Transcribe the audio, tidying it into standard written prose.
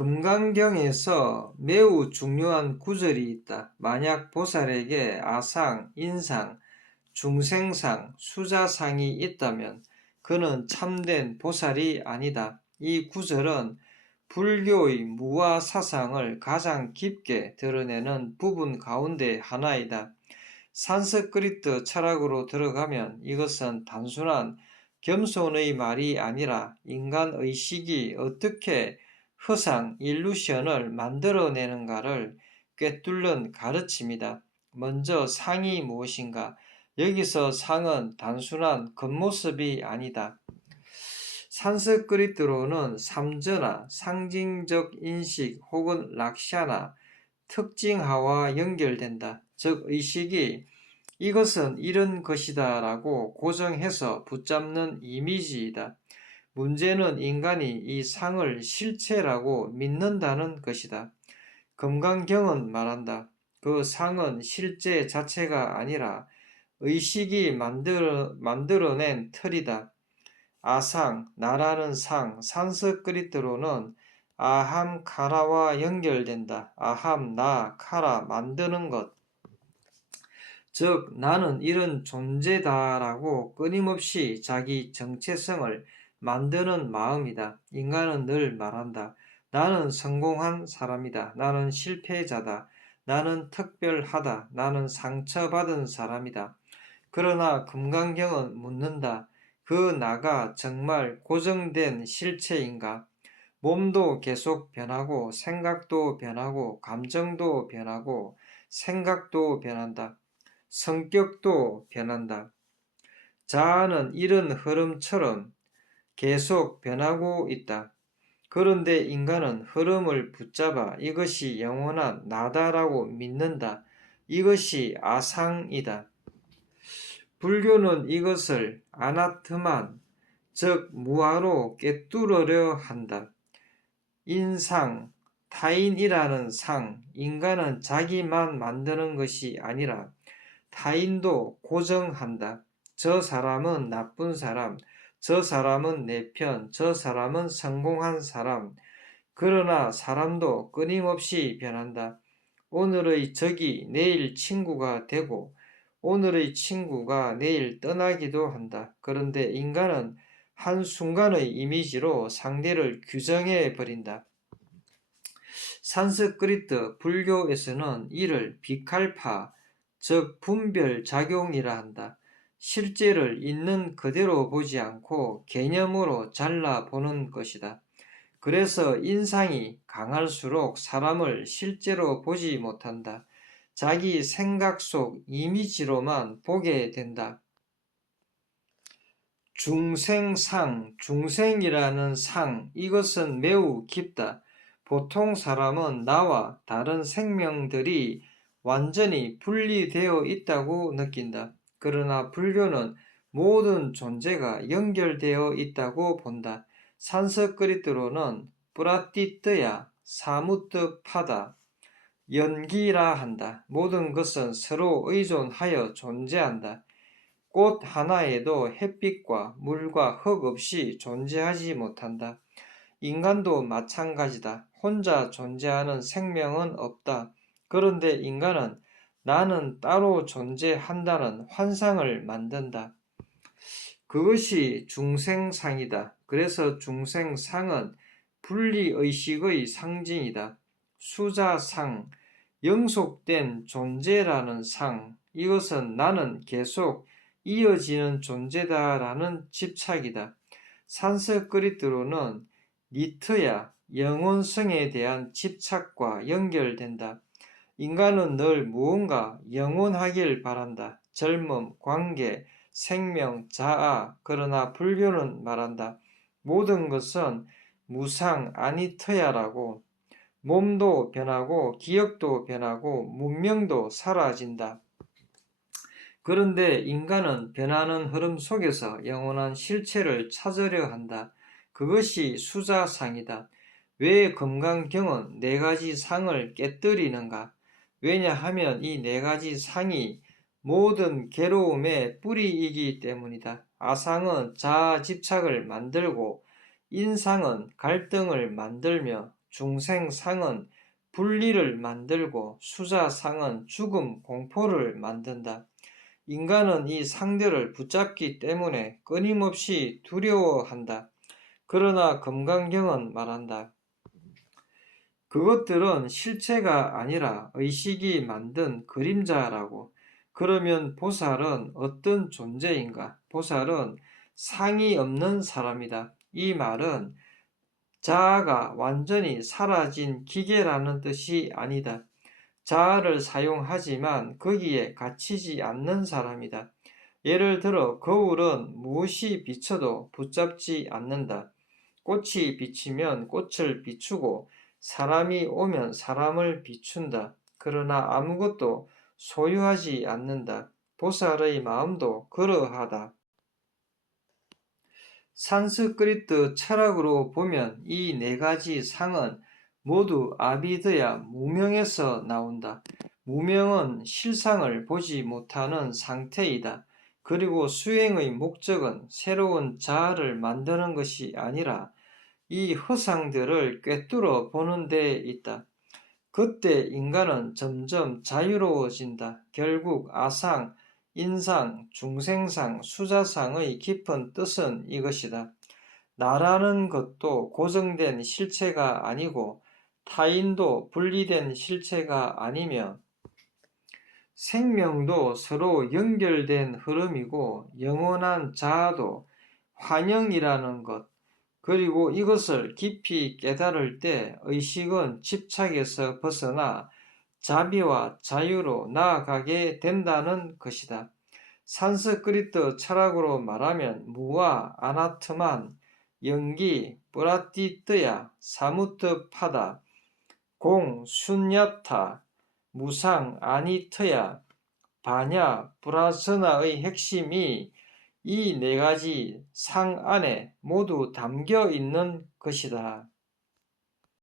금강경에서 매우 중요한 구절이 있다. 만약 보살에게 아상, 인상, 중생상, 수자상이 있다면 그는 참된 보살이 아니다. 이 구절은 불교의 무아 사상을 가장 깊게 드러내는 부분 가운데 하나이다. 산스크리트 철학으로 들어가면 이것은 단순한 겸손의 말이 아니라 인간 의식이 어떻게 허상, 일루션을 만들어내는가를 꿰뚫는 가르침이다. 먼저 상이 무엇인가? 여기서 상은 단순한 겉모습이 아니다. 산스크리트로는 삼저나 상징적 인식 혹은 락샤나 특징화와 연결된다. 즉 의식이 이것은 이런 것이다 라고 고정해서 붙잡는 이미지이다. 문제는 인간이 이 상을 실체라고 믿는다는 것이다. 금강경은 말한다. 그 상은 실제 자체가 아니라 의식이 만들어낸 틀이다. 아상, 나라는 상, 산스크리트로는 아함 카라와 연결된다. 아함, 나, 카라, 만드는 것. 즉 나는 이런 존재다라고 끊임없이 자기 정체성을 만드는 마음이다. 인간은 늘 말한다. 나는 성공한 사람이다. 나는 실패자다. 나는 특별하다. 나는 상처받은 사람이다. 그러나 금강경은 묻는다. 그 나가 정말 고정된 실체인가? 몸도 계속 변하고 생각도 변하고 감정도 변하고 생각도 변한다. 성격도 변한다. 자아는 이런 흐름처럼 계속 변하고 있다. 그런데 인간은 흐름을 붙잡아 이것이 영원한 나다라고 믿는다. 이것이 아상이다. 불교는 이것을 아나트만, 즉 무아로 꿰뚫으려 한다. 인상, 타인이라는 상, 인간은 자기만 만드는 것이 아니라 타인도 고정한다. 저 사람은 나쁜 사람, 저 사람은 내 편, 저 사람은 성공한 사람. 그러나 사람도 끊임없이 변한다. 오늘의 적이 내일 친구가 되고 오늘의 친구가 내일 떠나기도 한다. 그런데 인간은 한순간의 이미지로 상대를 규정해 버린다. 산스크리트 불교에서는 이를 비칼파, 즉 분별작용이라 한다. 실제를 있는 그대로 보지 않고 개념으로 잘라보는 것이다. 그래서 인상이 강할수록 사람을 실제로 보지 못한다. 자기 생각 속 이미지로만 보게 된다. 중생상, 중생이라는 상, 이것은 매우 깊다. 보통 사람은 나와 다른 생명들이 완전히 분리되어 있다고 느낀다. 그러나 불교는 모든 존재가 연결되어 있다고 본다. 산스크리트로는 프라티뜨야, 사무뜨파다, 연기라 한다. 모든 것은 서로 의존하여 존재한다. 꽃 하나에도 햇빛과 물과 흙 없이 존재하지 못한다. 인간도 마찬가지다. 혼자 존재하는 생명은 없다. 그런데 인간은 나는 따로 존재한다는 환상을 만든다. 그것이 중생상이다. 그래서 중생상은 분리의식의 상징이다. 수자상, 영속된 존재라는 상, 이것은 나는 계속 이어지는 존재다라는 집착이다. 산스크리트로는 니트야, 영원성에 대한 집착과 연결된다. 인간은 늘 무언가 영원하길 바란다. 젊음, 관계, 생명, 자아. 그러나 불교는 말한다. 모든 것은 무상, 아니터야라고. 몸도 변하고 기억도 변하고 문명도 사라진다. 그런데 인간은 변하는 흐름 속에서 영원한 실체를 찾으려 한다. 그것이 수자상이다. 왜 금강경은 네 가지 상을 깨뜨리는가? 왜냐하면 이 네 가지 상이 모든 괴로움의 뿌리이기 때문이다. 아상은 자아 집착을 만들고 인상은 갈등을 만들며 중생상은 분리를 만들고 수자상은 죽음 공포를 만든다. 인간은 이 상들을 붙잡기 때문에 끊임없이 두려워한다. 그러나 금강경은 말한다. 그것들은 실체가 아니라 의식이 만든 그림자라고. 그러면 보살은 어떤 존재인가? 보살은 상이 없는 사람이다. 이 말은 자아가 완전히 사라진 기계라는 뜻이 아니다. 자아를 사용하지만 거기에 갇히지 않는 사람이다. 예를 들어 거울은 무엇이 비춰도 붙잡지 않는다. 꽃이 비치면 꽃을 비추고 사람이 오면 사람을 비춘다. 그러나 아무것도 소유하지 않는다. 보살의 마음도 그러하다. 산스크리트 철학으로 보면 이 네 가지 상은 모두 아비드야 무명에서 나온다. 무명은 실상을 보지 못하는 상태이다. 그리고 수행의 목적은 새로운 자아를 만드는 것이 아니라 이 허상들을 꿰뚫어 보는 데 있다. 그때 인간은 점점 자유로워진다. 결국 아상, 인상, 중생상, 수자상의 깊은 뜻은 이것이다. 나라는 것도 고정된 실체가 아니고 타인도 분리된 실체가 아니며 생명도 서로 연결된 흐름이고 영원한 자아도 환영이라는 것, 그리고 이것을 깊이 깨달을 때 의식은 집착에서 벗어나 자비와 자유로 나아가게 된다는 것이다. 산스크리트 철학으로 말하면 무와 아나트만, 연기, 뿌라티뜨야, 사무트파다, 공, 순야타, 무상, 아니트야, 바냐, 브라스나의 핵심이 이 네 가지 상 안에 모두 담겨 있는 것이다.